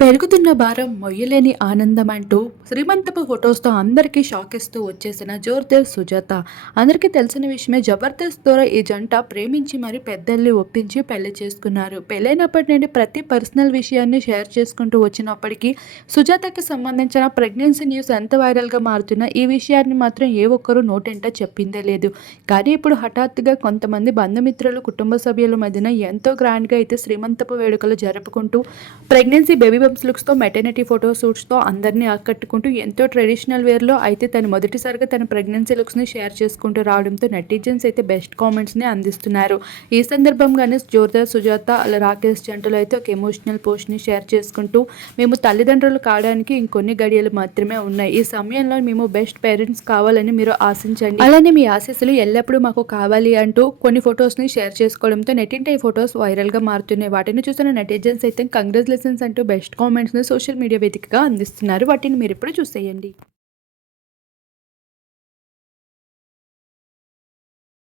పెరుగుతున్న భారం మొయ్యలేని ఆనందం అంటూ శ్రీమంతపు ఫొటోస్తో అందరికీ షాక్ ఇస్తూ వచ్చేసిన జోర్దేవ్ సుజాత. అందరికీ తెలిసిన విషయమే జబర్దస్త్ ద్వారా ఈ జంట ప్రేమించి మరి పెద్దల్ని ఒప్పించి పెళ్ళి చేసుకున్నారు. పెళ్ళైనప్పటి నుండి ప్రతి పర్సనల్ విషయాన్ని షేర్ చేసుకుంటూ వచ్చినప్పటికీ సుజాతకి సంబంధించిన ప్రెగ్నెన్సీ న్యూస్ ఎంత వైరల్గా మారుతున్నా ఈ విషయాన్ని మాత్రం ఏ ఒక్కరూ నోటెంట చెప్పిందే లేదు. కానీ ఇప్పుడు హఠాత్తుగా కొంతమంది బంధుమిత్రులు కుటుంబ సభ్యుల మధ్యన ఎంతో గ్రాండ్గా అయితే శ్రీమంతపు వేడుకలు జరుపుకుంటూ ప్రెగ్నెన్సీ బేబీ బంప్స్ లుక్స్తో మెటర్నిటీ ఫోటో షూట్స్తో అందరినీ ఆకట్టుకుంటూ ఎంతో ట్రెడిషనల్ వేర్లో అయితే తను మొదటిసారిగా తన ప్రెగ్నెన్సీ లుక్స్ని షేర్ చేసుకుంటూ రావడంతో నెటిజన్స్ అయితే బెస్ట్ కామెంట్స్ని అందిస్తున్నారు. ఈ సందర్భంగానే జోర్దార్ సుజాత అలా రాకేష్ జంటలో అయితే ఒక ఎమోషనల్ పోస్ట్ని షేర్ చేసుకుంటూ మేము తల్లిదండ్రులు కావడానికి ఇంకొన్ని గడియలు మాత్రమే ఉన్నాయి. ఈ సమయంలో మేము బెస్ట్ పేరెంట్స్ కావాలని మీరు ఆశించండి. అలానే మీ ఆశీస్సులు ఎల్లప్పుడూ మాకు కావాలి అంటూ కొన్ని ఫొటోస్ని షేర్ చేసుకోవడంతో నెట్టింట ఈ ఫొటోస్ వైరల్గా మారుతున్నాయి. వాటిని చూసిన నెటిజన్స్ అయితే కంగ్రాచులేషన్స్ అంటూ బెస్ట్ కామెంట్స్ను సోషల్ మీడియా వేదికగా అందిస్తున్నారు. వాటిని మీరు ఇప్పుడు చూసేయండి.